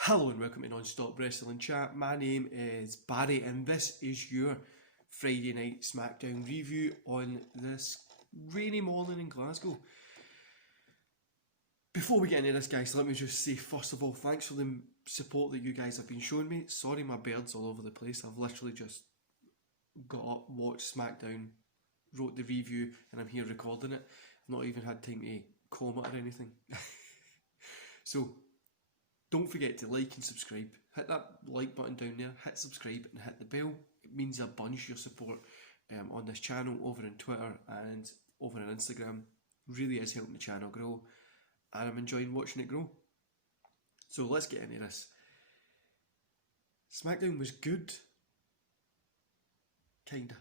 Hello and welcome to Non-Stop Wrestling Chat. My name is Barry and this is your Friday Night Smackdown review on this rainy morning in Glasgow. Before we get into this, guys, let me just say first of all, thanks for the support that you guys have been showing me. Sorry my bird's all over the place. I've literally just got up, watched Smackdown, wrote the review and I'm here recording it. I've not even had time to comb it or anything. So don't forget to like and subscribe. Hit that like button down there, hit subscribe and hit the bell. It means a bunch, your support on this channel, over on Twitter and over on Instagram. Really is helping the channel grow and I'm enjoying watching it grow. So let's get into this. Smackdown was good. Kinda.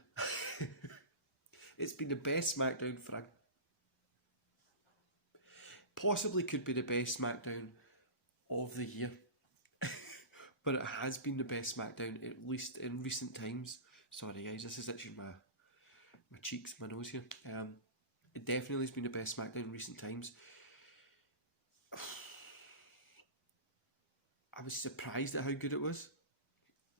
It's been the best Smackdown for a... Possibly could be the best Smackdown of the year. But it has been the best Smackdown, at least in recent times. Sorry guys, this is itching my cheeks, my nose here. It definitely has been the best Smackdown in recent times. I was surprised at how good it was.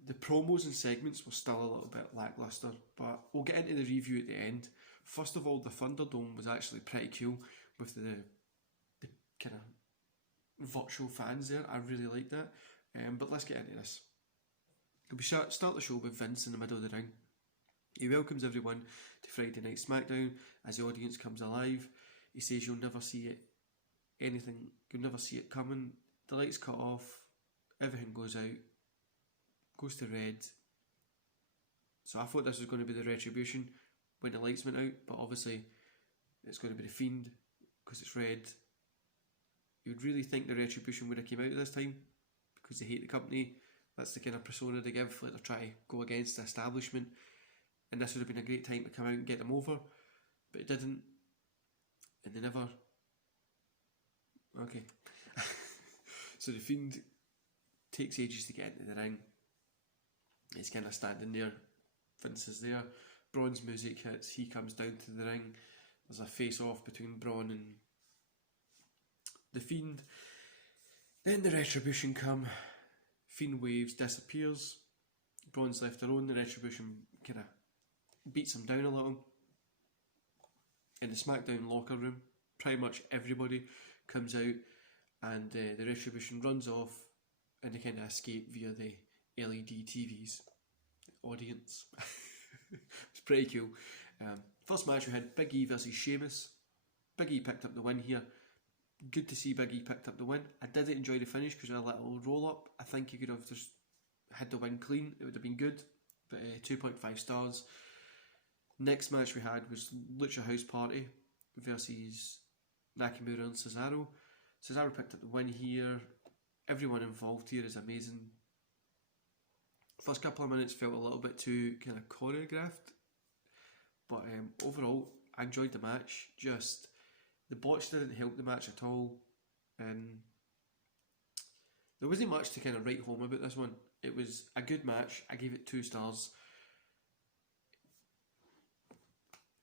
The promos and segments were still a little bit lackluster, but we'll get into the review at the end. First of all, the Thunderdome was actually pretty cool with the kind of virtual fans there. I really liked that. But let's get into this. We start the show with Vince in the middle of the ring. He welcomes everyone to Friday Night Smackdown as the audience comes alive. He says you'll never see it coming. The lights cut off, everything goes out, goes to red. So I thought this was going to be the Retribution when the lights went out, but obviously it's going to be the Fiend because it's red. You would really think the Retribution would have came out at this time because they hate the company. That's the kind of persona they give, like they're trying to go against the establishment, and this would have been a great time to come out and get them over, but it didn't, and they never. Okay. So the Fiend takes ages to get into the ring. He's kind of standing there. Vince is there. Braun's music hits. He comes down to the ring. There's a face-off between Braun and the Fiend. Then the Retribution come. Fiend waves, disappears. Braun's left alone. The Retribution kind of beats him down a little. In the Smackdown locker room, pretty much everybody comes out and the Retribution runs off and they kind of escape via the LED TVs. Audience. It's pretty cool. First match we had Big E versus Sheamus. Big E picked up the win here. Good to see Big E picked up the win. I did enjoy the finish because of a little roll up. I think he could have just had the win clean. It would have been good. But 2.5 stars. Next match we had was Lucha House Party versus Nakamura and Cesaro. Cesaro picked up the win here. Everyone involved here is amazing. First couple of minutes felt a little bit too kind of choreographed, but overall I enjoyed the match. Just the botch didn't help the match at all, and there wasn't much to kind of write home about this one. It was a good match. I gave it 2 stars.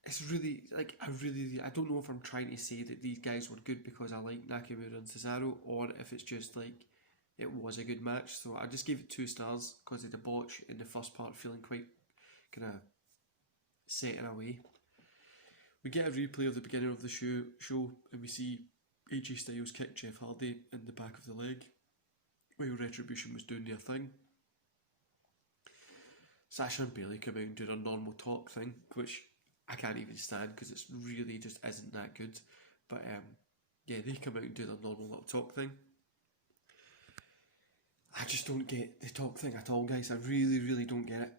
It's really, I don't know if I'm trying to say that these guys were good because I like Nakamura and Cesaro, or if it's just like, it was a good match. So I just gave it 2 stars because of the botch in the first part, feeling quite kind of set in a way. We get a replay of the beginning of the show and we see AJ Styles kick Jeff Hardy in the back of the leg while Retribution was doing their thing. Sasha and Bayley come out and do their normal talk thing, which I can't even stand because it's really just isn't that good. But yeah, they come out and do their normal little talk thing. I just don't get the talk thing at all, guys. I really don't get it.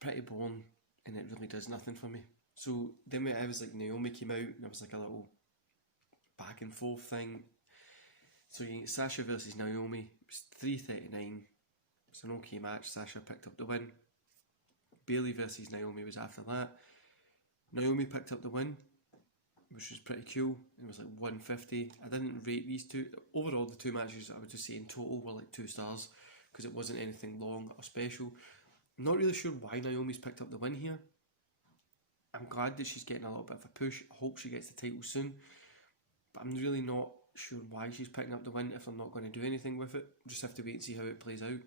Pretty boring, and it really does nothing for me. So then I was like, Naomi came out, and there was like a little back and forth thing. So you get Sasha versus Naomi. It was 3:39. It's an okay match. Sasha picked up the win. Bayley versus Naomi was after that. Naomi picked up the win, which was pretty cool. It was like 150. I didn't rate these two. Overall, the 2 matches I would just say in total were like 2 stars because it wasn't anything long or special. I'm not really sure why Naomi's picked up the win here. I'm glad that she's getting a little bit of a push. I hope she gets the title soon. But I'm really not sure why she's picking up the win if they're not going to do anything with it. Just have to wait and see how it plays out.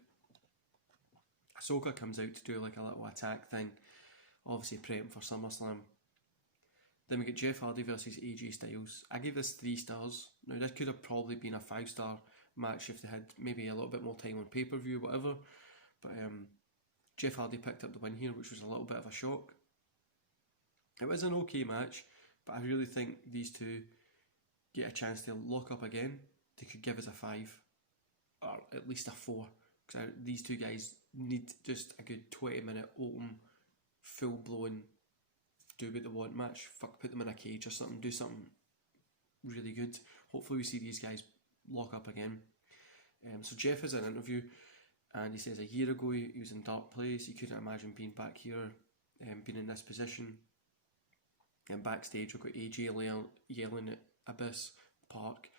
Ahsoka comes out to do like a little attack thing, obviously prepping for SummerSlam. Then we get Jeff Hardy versus AJ Styles. I gave this 3 stars. Now this could have probably been a 5-star match if they had maybe a little bit more time on pay-per-view, whatever. But Jeff Hardy picked up the win here, which was a little bit of a shock. It was an okay match, but I really think these two get a chance to lock up again. They could give us a 5, or at least a 4. Because these two guys need just a good 20-minute open, full-blown, do what they want match. Fuck, put them in a cage or something, do something really good. Hopefully we see these guys lock up again. So Jeff has an interview, and he says a year ago he was in dark place. He couldn't imagine being back here, being in this position. And backstage we've got AJ yelling at Abyss Park.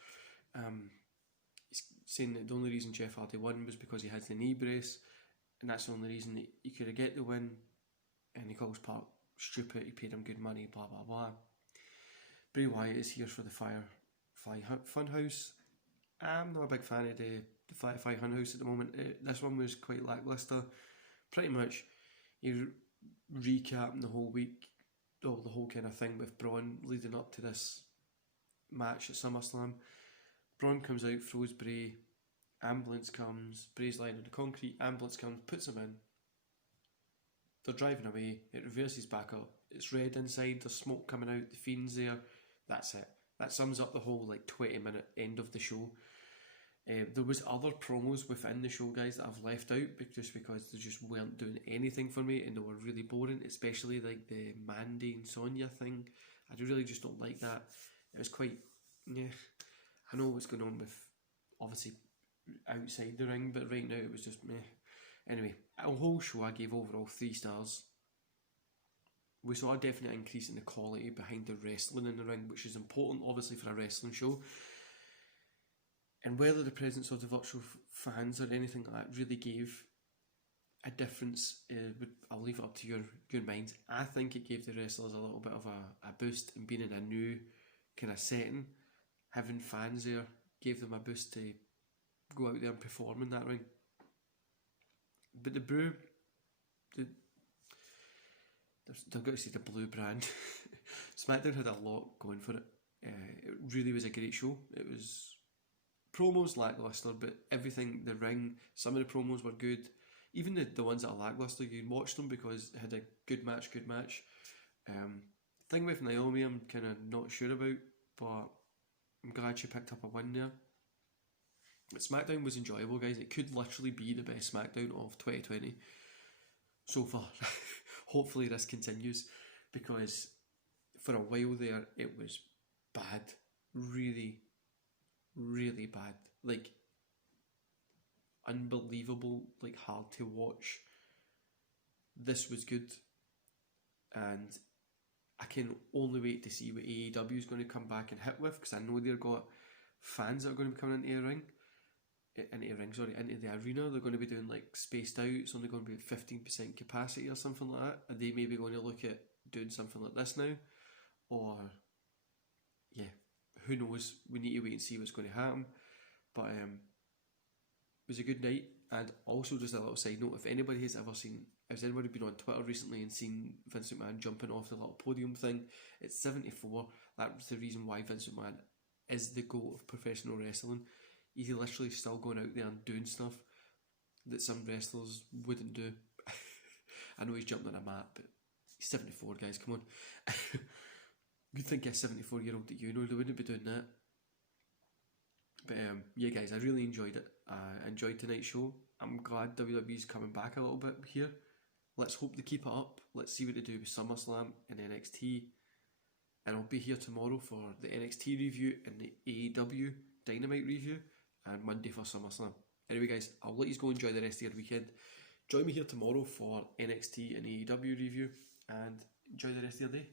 He's saying that the only reason Jeff Hardy won was because he had the knee brace, and that's the only reason that he could have get the win. And he calls Park stupid, he paid him good money, blah blah blah. Bray Wyatt is here for the Firefly Funhouse. I'm not a big fan of the Firefly Funhouse at the moment. This one was quite lackluster. Pretty much, you're recapping the whole week, the whole kind of thing with Braun leading up to this match at SummerSlam. Braun comes out, throws Bray, ambulance comes, Bray's lying on the concrete, ambulance comes, puts him in. They're driving away, it reverses back up, it's red inside, there's smoke coming out, the Fiend's there, that's it. That sums up the whole like 20-minute end of the show. There was other promos within the show, guys, that I've left out just because they just weren't doing anything for me and they were really boring, especially like the Mandy and Sonya thing. I really just don't like that. It was quite, yeah, I know what's going on with obviously outside the ring, but right now it was just meh. Anyway, a whole show I gave overall 3 stars. We saw a definite increase in the quality behind the wrestling in the ring, which is important obviously for a wrestling show. And whether the presence of the virtual fans or anything like that really gave a difference, I'll leave it up to your minds. I think it gave the wrestlers a little bit of a boost, and being in a new kind of setting, having fans there gave them a boost to go out there and perform in that ring. But the Brew, they've got to see the Blue brand. Smackdown had a lot going for it. It really was a great show. It was promos lackluster, but everything, the ring, some of the promos were good. Even the ones that are lackluster, you watch them because it had a good match. Thing with Naomi, I'm kind of not sure about, but I'm glad she picked up a win there. But SmackDown was enjoyable, guys. It could literally be the best SmackDown of 2020 so far. Hopefully this continues, because for a while there it was bad, really, really bad, like unbelievable, like hard to watch. This was good, and I can only wait to see what AEW is going to come back and hit with, because I know they've got fans that are going to be coming into the arena. They're going to be doing like spaced out. It's only going to be 15% capacity or something like that. Are they maybe going to look at doing something like this now? Or, yeah, who knows? We need to wait and see what's going to happen. But it was a good night. And also, just a little side note, if anybody has anybody been on Twitter recently and seen Vince McMahon jumping off the little podium thing, it's 74. That's the reason why Vince McMahon is the GOAT of professional wrestling. He's literally still going out there and doing stuff that some wrestlers wouldn't do. I know he's jumped on a mat, but he's 74, guys, come on. You'd think a 74-year-old that you know, they wouldn't be doing that. But yeah, guys, I really enjoyed it. I enjoyed tonight's show. I'm glad WWE's coming back a little bit here. Let's hope they keep it up. Let's see what they do with SummerSlam and NXT. And I'll be here tomorrow for the NXT review and the AEW Dynamite review, and Monday for SummerSlam. Anyway, guys, I'll let you go enjoy the rest of your weekend. Join me here tomorrow for NXT and AEW review, and enjoy the rest of your day.